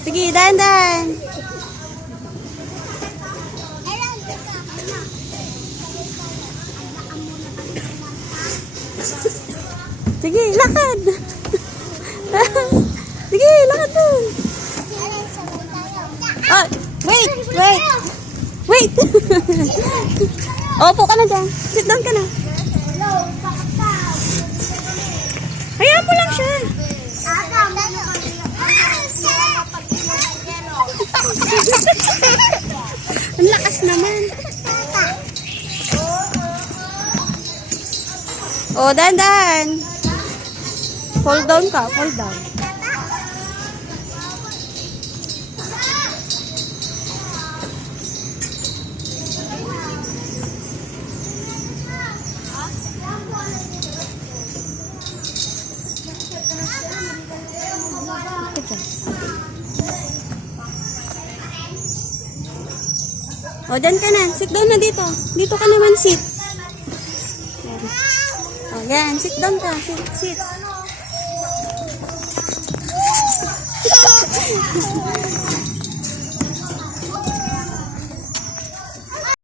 Sige, dahan-dahan. Sige, lakad. Sige, lakad doon. Oh, wait. Wait. Opo ka na dyan. Sit down ka na. Hayaan mo lang siya. Ang lakas naman. Oh, dahan-dahan. Fall down ka, fall down. O, dyan ka na. Sit down na dito. Dito ka naman sit. Yan. O, yan. Sit down ka. Sit.